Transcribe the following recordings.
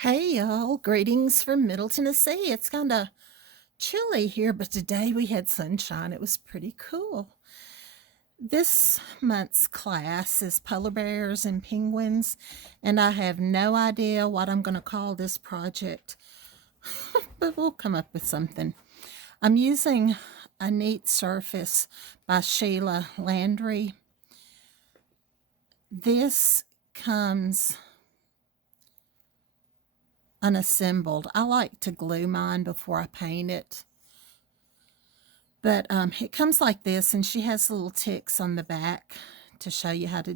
Hey y'all, greetings from Middle Tennessee. It's kind of chilly here, but today we had sunshine. It was pretty cool. This month's class is polar bears and penguins, and I have no idea what I'm going to call this project, but we'll come up with something. I'm using a neat surface by Sheila Landry. This comes unassembled. I like to glue mine before I paint it. But it comes like this, and she has little ticks on the back to show you how to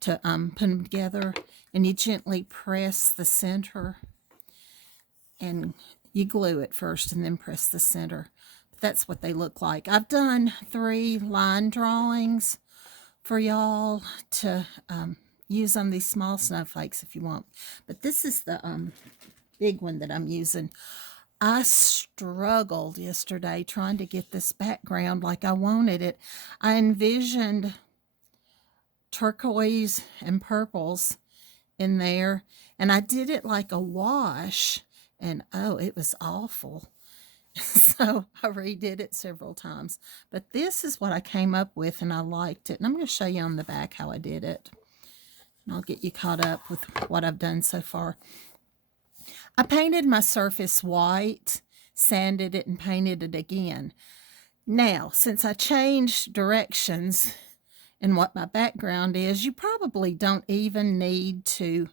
put them together. And you gently press the center, and you glue it first and then press the center. That's what they look like. I've done 3 line drawings for y'all to use on these small snowflakes if you want. But this is the big one that I'm using. I struggled yesterday trying to get this background like I wanted it. I envisioned turquoise and purples in there, and I did it like a wash, and oh, it was awful. So I redid it several times. But this is what I came up with, and I liked it. And I'm going to show you on the back how I did it. And I'll get you caught up with what I've done so far. I painted my surface white, sanded it, and painted it again. Now, since I changed directions in what my background is, you probably don't even need to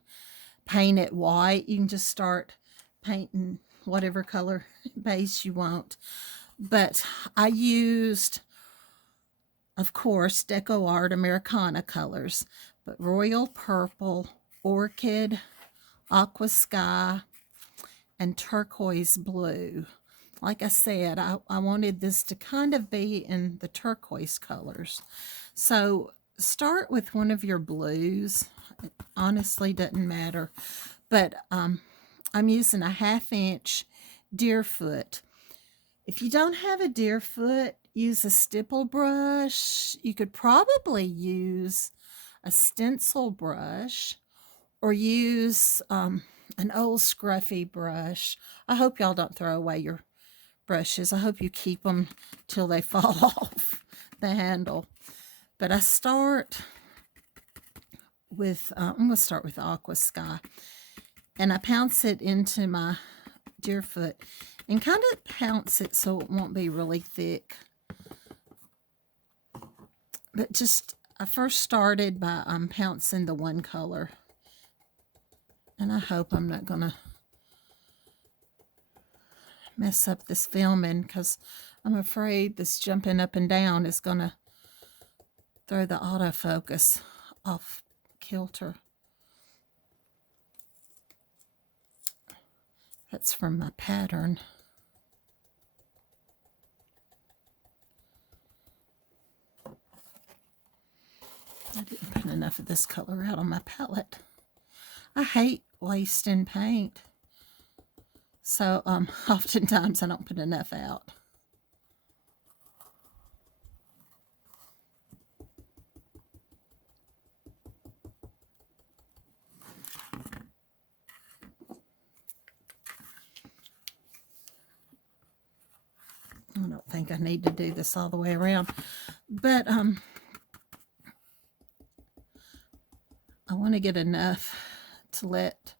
paint it white. You can just start painting whatever color base you want. But I used, of course, Deco Art Americana colors, but Royal Purple, Orchid, Aqua Sky, and Turquoise Blue. Like I said, I wanted this to kind of be in the turquoise colors. So start with one of your blues. It honestly doesn't matter. But I'm using a 1/2 inch Deerfoot. If you don't have a Deerfoot, use a stipple brush. You could probably use a stencil brush or use an old scruffy brush. I hope y'all don't throw away your brushes. I hope you keep them till they fall off the handle. But I start with, I'm going to start with Aqua Sky. And I pounce it into my Deerfoot and kind of pounce it so it won't be really thick. But just, I first started by pouncing the one color. And I hope I'm not going to mess up this filming, because I'm afraid this jumping up and down is going to throw the autofocus off kilter. That's from my pattern. I didn't put enough of this color out on my palette. I hate wasting paint. So oftentimes I don't put enough out. I don't think I need to do this all the way around. But I want to get enough to let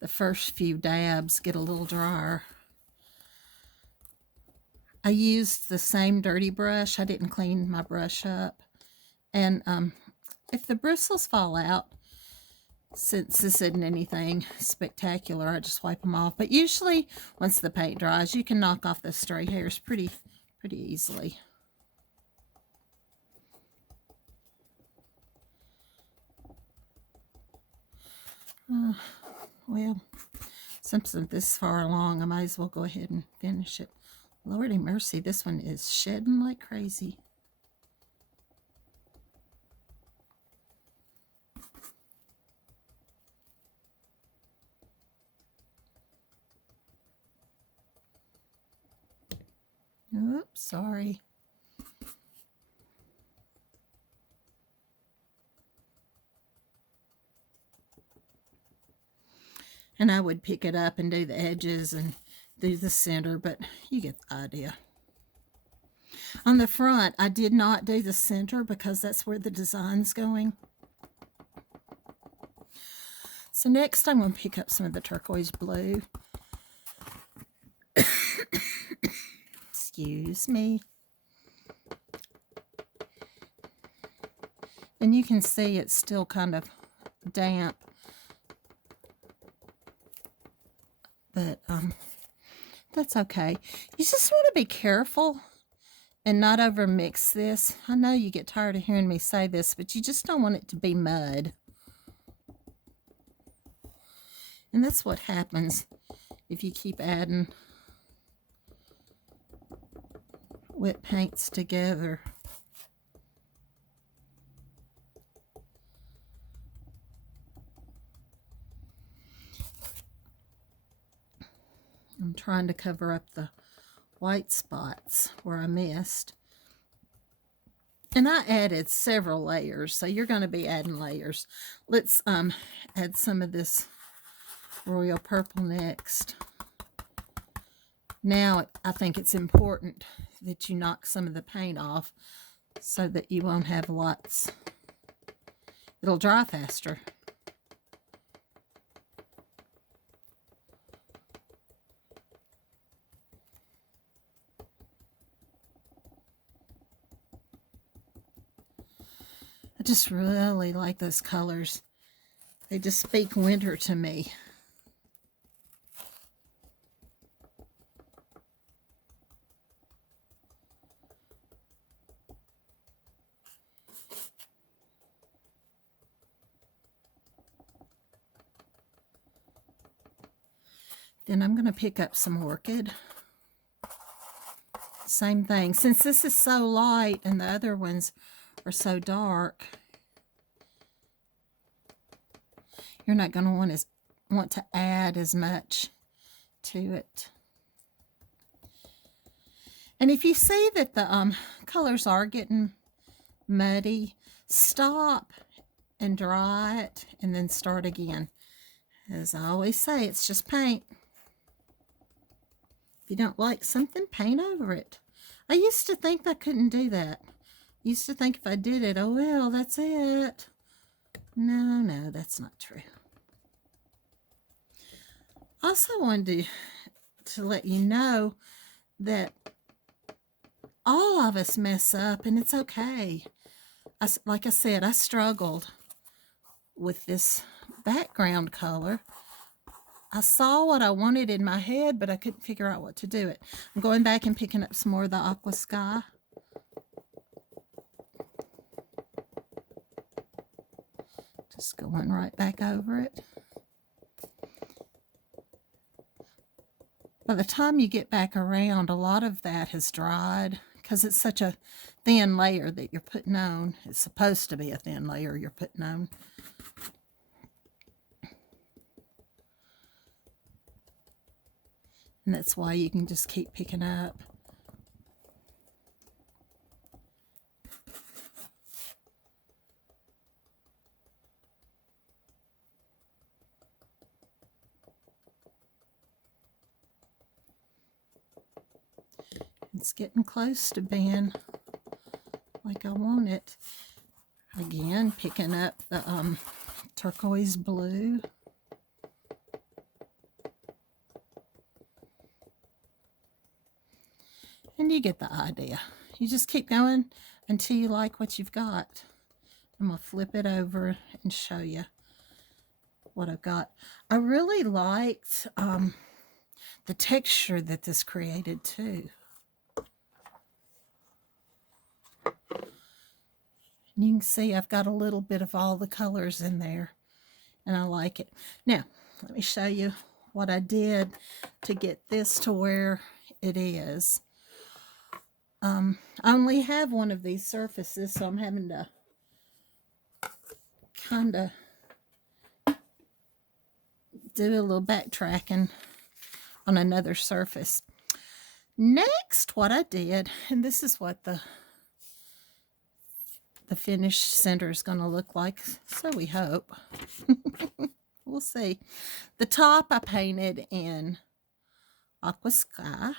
the first few dabs get a little drier. I used the same dirty brush. I didn't clean my brush up. And if the bristles fall out, since this isn't anything spectacular, I just wipe them off. But usually once the paint dries, you can knock off the stray hairs pretty easily. Well, since I'm this far along, I might as well go ahead and finish it. Lordy mercy, this one is shedding like crazy. Oops, sorry. And I would pick it up and do the edges and do the center, but you get the idea. On the front, I did not do the center because that's where the design's going. So next I'm going to pick up some of the turquoise blue. Excuse me. And you can see it's still kind of damp. But that's okay. You just want to be careful and not over mix this. I know you get tired of hearing me say this, but you just don't want it to be mud. And that's what happens if you keep adding wet paints together. I'm trying to cover up the white spots where I missed. And I added several layers, so you're going to be adding layers. Let's add some of this royal purple next. Now I think it's important that you knock some of the paint off so that you won't have lots. It'll dry faster. I just really like those colors. They just speak winter to me. Then I'm going to pick up some orchid. Same thing. Since this is so light and the other ones are so dark, you're not going to want to add as much to it. And if you see that the colors are getting muddy, stop and dry it and then start again. As I always say, it's just paint. If you don't like something, paint over it. I used to think I couldn't do that. I used to think if I did it, oh well, that's it. No, that's not true. Also wanted to let you know that all of us mess up, and it's okay. Like I said, I struggled with this background color. I saw what I wanted in my head, but I couldn't figure out what to do it. I'm going back and picking up some more of the Aqua Sky. Just going right back over it. By the time you get back around, a lot of that has dried because it's such a thin layer that you're putting on. It's supposed to be a thin layer you're putting on. And that's why you can just keep picking up. It's getting close to being like I want it. Again, picking up the turquoise blue. And you get the idea. You just keep going until you like what you've got. I'm going to flip it over and show you what I've got. I really liked the texture that this created too. And you can see I've got a little bit of all the colors in there, and I like it. Now, let me show you what I did to get this to where it is. I only have one of these surfaces, so I'm having to kind of do a little backtracking on another surface. Next, what I did, and this is what the finished center is going to look like, so we hope. we'll see. The top I painted in Aqua Sky,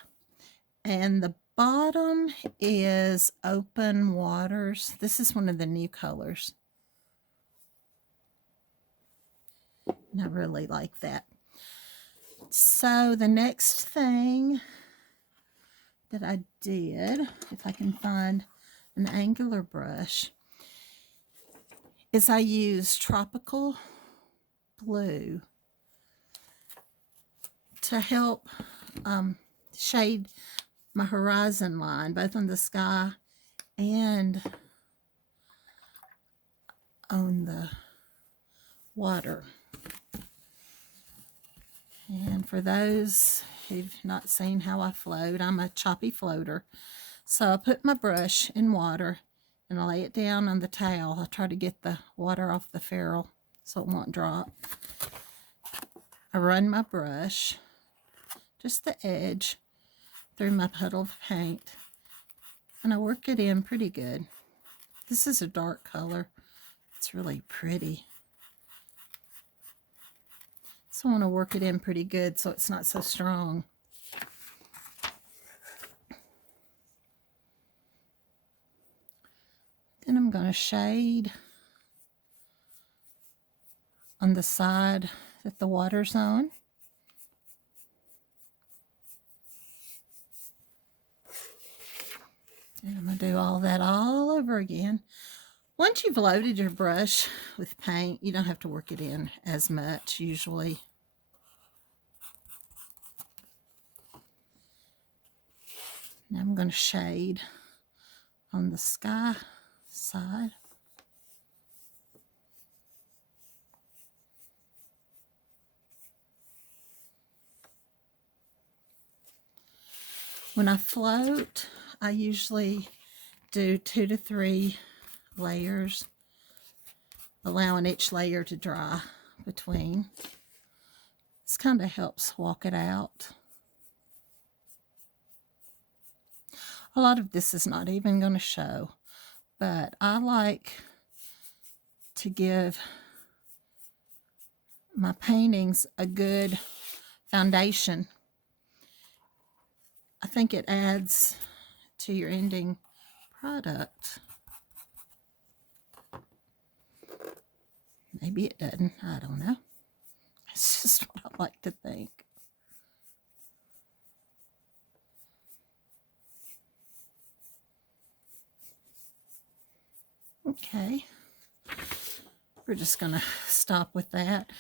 and the bottom is Open Waters. This is one of the new colors. And I really like that. So the next thing that I did, if I can find an angular brush, is I used Tropical Blue to help shade my horizon line, both on the sky and on the water. And for those who've not seen how I float, I'm a choppy floater. So I put my brush in water and I lay it down on the towel. I try to get the water off the ferrule so it won't drop. I run my brush, just the edge, through my puddle of paint, and I work it in pretty good. This is a dark color. It's really pretty. So I want to work it in pretty good so it's not so strong. Then I'm going to shade on the side that the water's on. And I'm going to do all that all over again. Once you've loaded your brush with paint, you don't have to work it in as much usually. Now I'm going to shade on the sky side. When I float, I usually do 2 to 3 layers, allowing each layer to dry between. This kind of helps walk it out. A lot of this is not even going to show, but I like to give my paintings a good foundation. I think it adds to your ending product. Maybe it doesn't. I don't know. It's just what I like to think. Okay. We're just going to stop with that.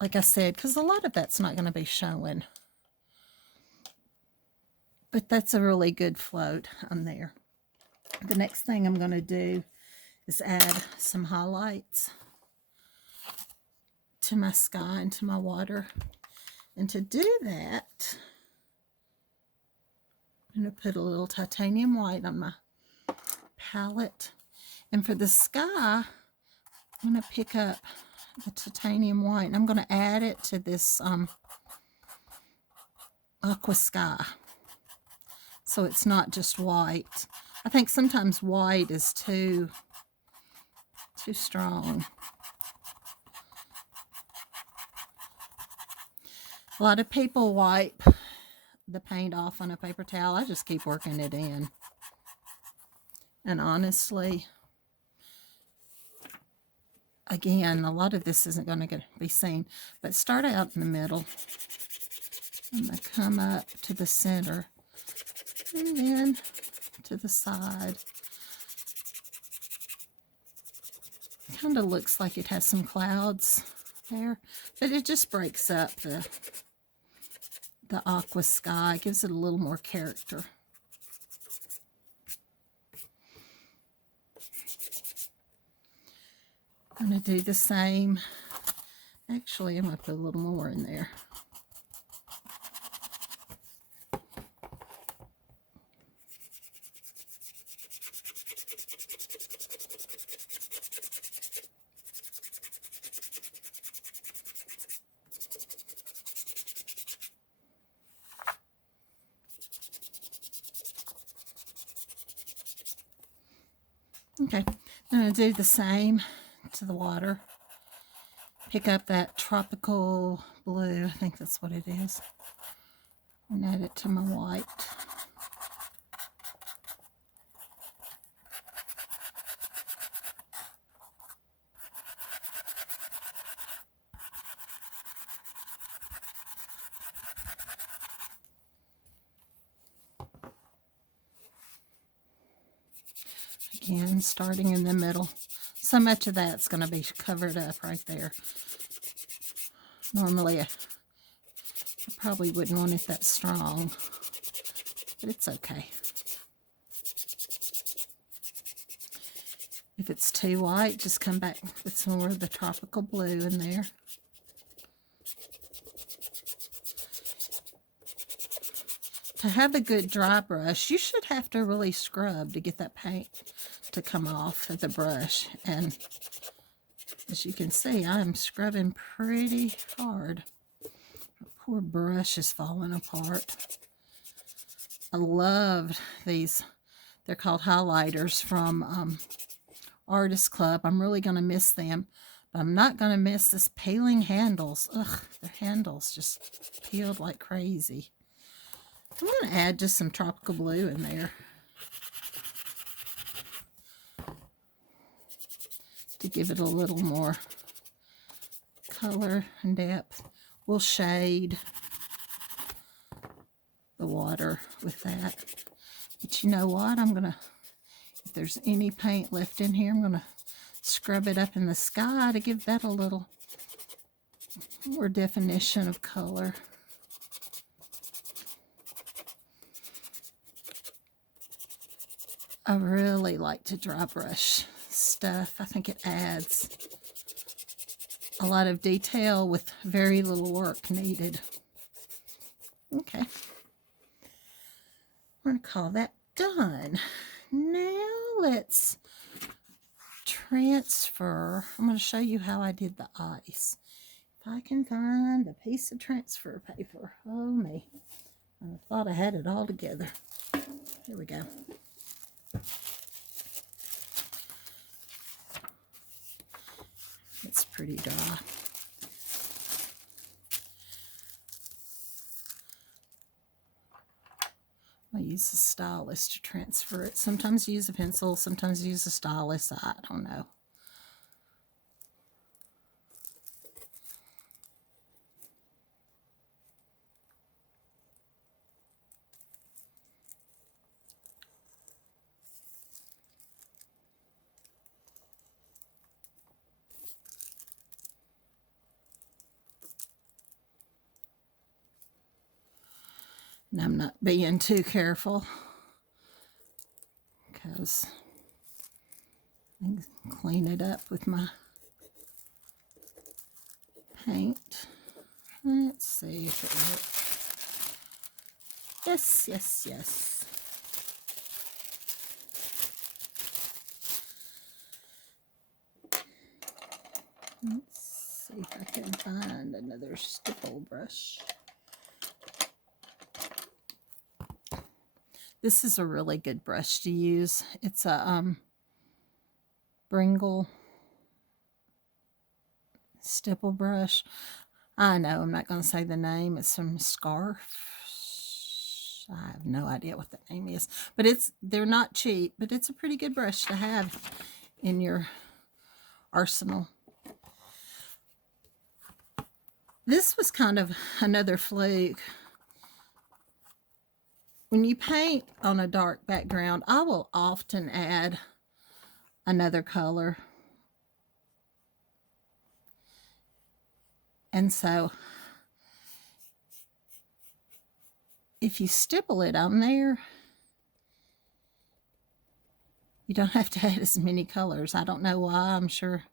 Like I said, because a lot of that's not going to be showing. But that's a really good float on there. The next thing I'm going to do is add some highlights to my sky and to my water. And to do that, I'm going to put a little titanium white on my palette. And for the sky, I'm going to pick up the titanium white and I'm going to add it to this Aqua Sky. So it's not just white. I think sometimes white is too strong. A lot of people wipe the paint off on a paper towel. I just keep working it in. And honestly, again, a lot of this isn't going to be seen, but start out in the middle. I'm going to come up to the center and then to the side. It kind of looks like it has some clouds there, but it just breaks up the Aqua Sky. It gives it a little more character. I'm going to do the same. Actually, I'm going to put a little more in there. Okay, I'm going to do the same to the water. pick up that tropical blue, I think that's what it is, and add it to my white. Again, starting in the middle. So much of that's going to be covered up right there. Normally, I probably wouldn't want it that strong, but it's okay. If it's too white, just come back with some more of the tropical blue in there. To have a good dry brush, you should have to really scrub to get that paint to come off of the brush. And as you can see, I'm scrubbing pretty hard. Poor brush is falling apart. I love these. They're called highlighters from Artist Club. I'm really going to miss them. But I'm not going to miss this peeling handles. Ugh, their handles just peeled like crazy. I'm going to add just some tropical blue in there to give it a little more color and depth. We'll shade the water with that. But you know what? I'm going to, if there's any paint left in here, I'm going to scrub it up in the sky to give that a little more definition of color. I really like to dry brush stuff. I think it adds a lot of detail with very little work needed. Okay. We're going to call that done. Now let's transfer. I'm going to show you how I did the ice. If I can find a piece of transfer paper. Oh me. I thought I had it all together. Here we go. It's pretty dry. I use a stylus to transfer it. Sometimes use a pencil, sometimes use a stylus. I don't know. And I'm not being too careful because I can clean it up with my paint. Let's see if it works. Yes, yes, yes. Let's see if I can find another stipple brush. This is a really good brush to use. It's a Bringle stipple brush. I know I'm not going to say the name. It's from Scarf. I have no idea what the name is, but they're not cheap, but it's a pretty good brush to have in your arsenal. This was kind of another fluke. When you paint on a dark background, I will often add another color. And so if you stipple it on there, you don't have to add as many colors. I don't know why. I'm sure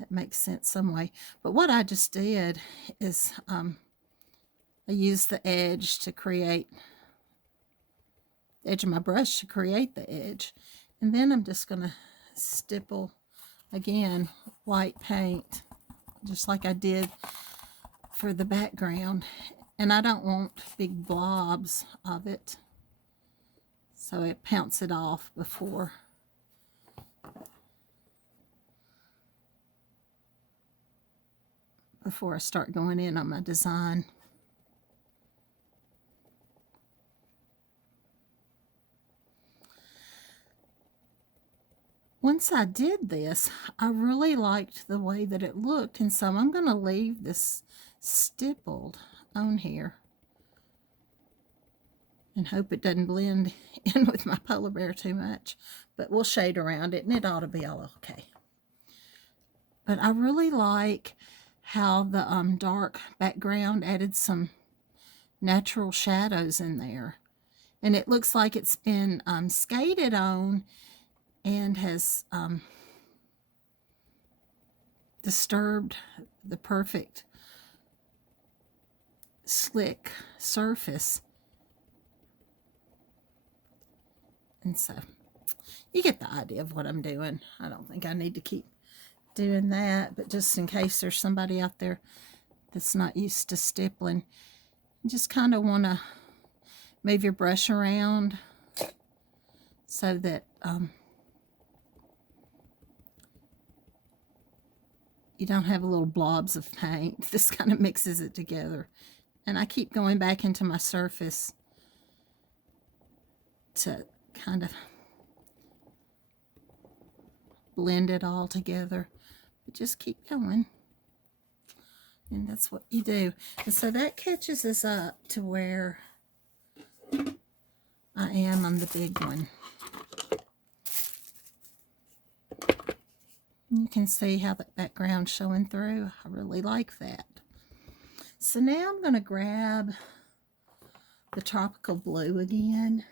that makes sense some way. But what I just did is I used the edge to create the edge of my brush to create the edge. And then I'm just going to stipple again white paint just like I did for the background. And I don't want big blobs of it, so it pounce it off before. before I start going in on my design. Once I did this, I really liked the way that it looked, and so I'm going to leave this stippled on here and hope it doesn't blend in with my polar bear too much, but we'll shade around it and it ought to be all okay. But I really like how the dark background added some natural shadows in there, and it looks like it's been skated on and has disturbed the perfect slick surface. And so you get the idea of what I'm doing. I don't think I need to keep doing that, but just in case there's somebody out there that's not used to stippling, you just kind of want to move your brush around so that you don't have little blobs of paint. This kind of mixes it together. And I keep going back into my surface to kind of blend it all together. But just keep going. And that's what you do. And so that catches us up to where I am on the big one. You can see how that background's showing through. I really like that. So now I'm going to grab the tropical blue again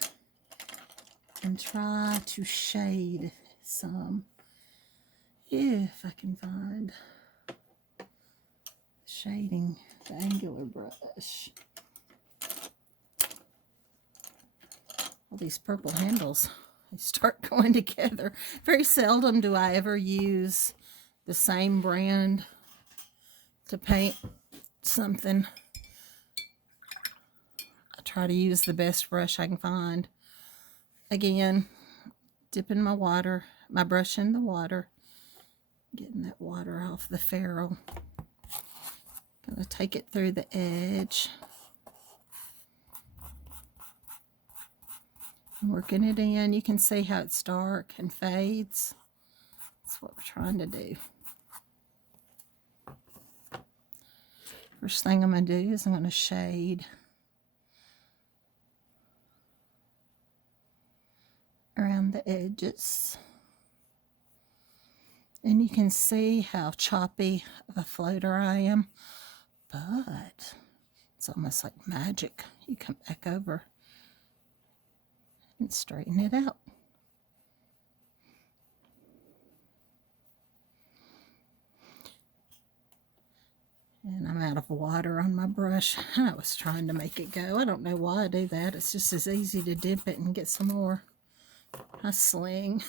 and try to shade some, if I can find shading the angular brush. All these purple handles, they start going together. Very seldom do I ever use the same brand to paint something. I try to use the best brush I can find. Again, dipping my brush in the water, getting that water off the ferrule. Gonna take it through the edge. Working it in. You can see how it's dark and fades. That's what we're trying to do. First thing I'm going to do is I'm going to shade around the edges. And you can see how choppy of a floater I am. But it's almost like magic. You come back over and straighten it out. And I'm out of water on my brush. I was trying to make it go. I don't know why I do that. It's just as easy to dip it and get some more. I sling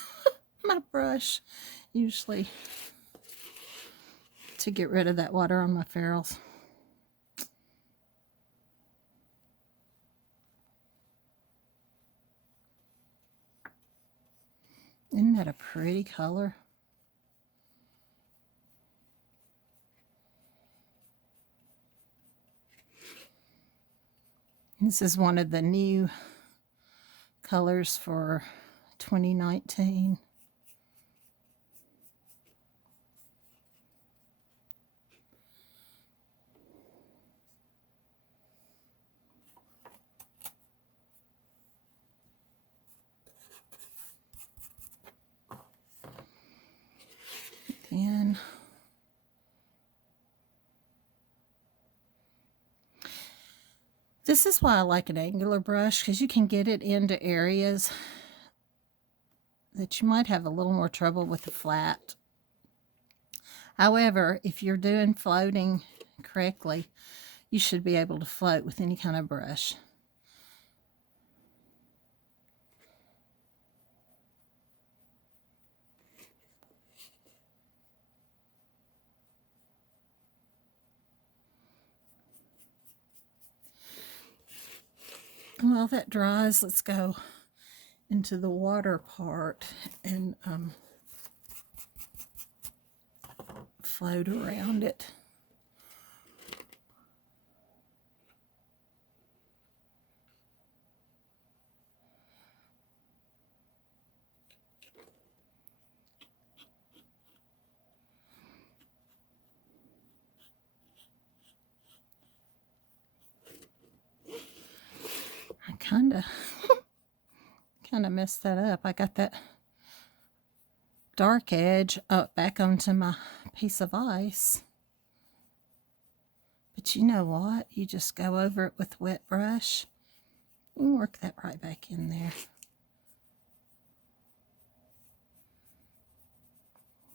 my brush usually to get rid of that water on my ferrules. Isn't that a pretty color? This is one of the new colors for 2019. And this is why I like an angular brush, because you can get it into areas that you might have a little more trouble with the flat. However, if you're doing floating correctly, you should be able to float with any kind of brush. While that dries, let's go into the water part and float around it. kind of messed that up. I got that dark edge up back onto my piece of ice. But you know what? You just go over it with a wet brush and work that right back in there.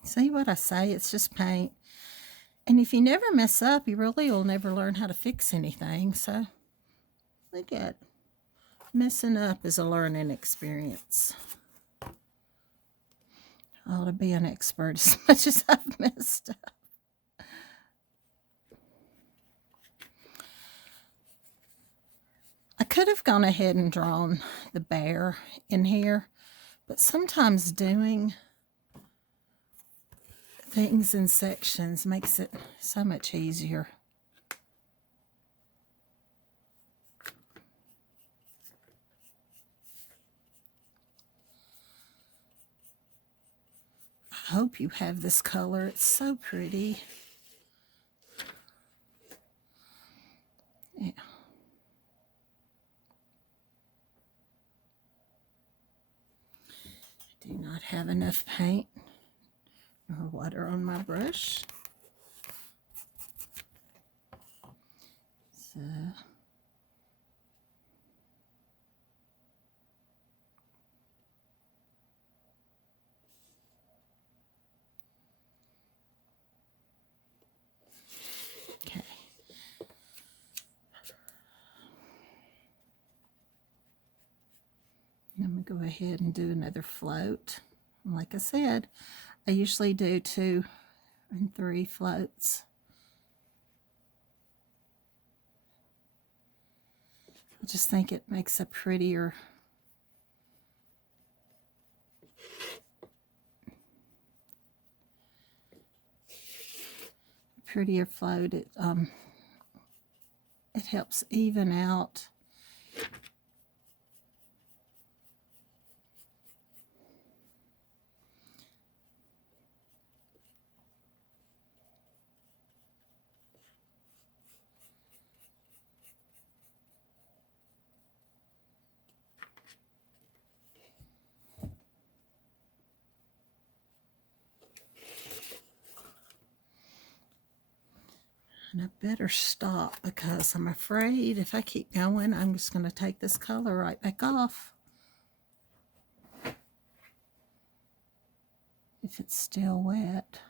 See what I say? It's just paint. And if you never mess up, you really will never learn how to fix anything. So, look at messing up is a learning experience. I ought to be an expert as much as I've messed up. I could have gone ahead and drawn the bear in here, but sometimes doing things in sections makes it so much easier. I hope you have this color. It's so pretty. Yeah. I do not have enough paint or water on my brush. So okay. I'm going to go ahead and do another float. Like I said, I usually do 2 and 3 floats. I just think it makes a prettier float. It helps even out and I better stop because I'm afraid if I keep going, I'm just going to take this color right back off. If it's still wet.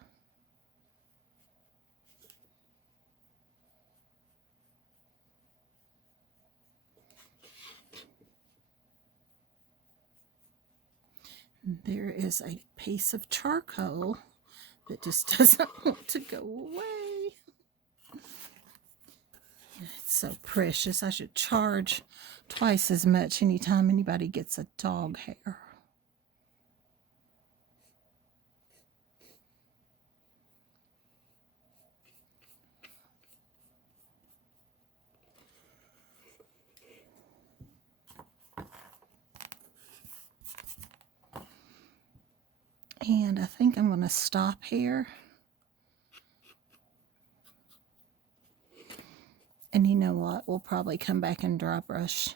There is a piece of charcoal that just doesn't want to go away. It's so precious. I should charge twice as much anytime anybody gets a dog hair. And I think I'm going to stop here. And you know what? We'll probably come back and dry brush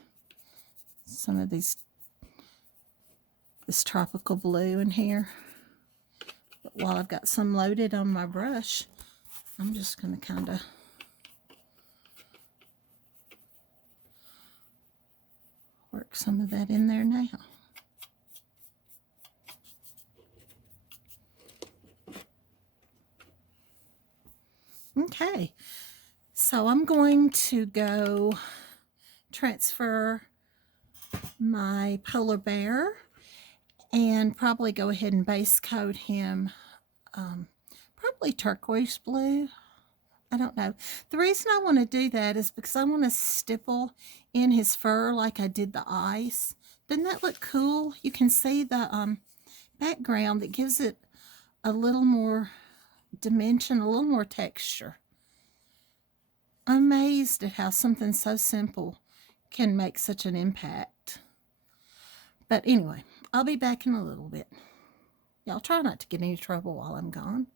some of this tropical blue in here. But while I've got some loaded on my brush, I'm just going to kind of work some of that in there now. Okay, so I'm going to go transfer my polar bear and probably go ahead and base coat him probably turquoise blue. I don't know. The reason I want to do that is because I want to stipple in his fur like I did the ice. Doesn't that look cool? You can see the background that gives it a little more dimension, a little more texture. I'm amazed at how something so simple can make such an impact. But anyway, I'll be back in a little bit. Y'all try not to get any trouble while I'm gone.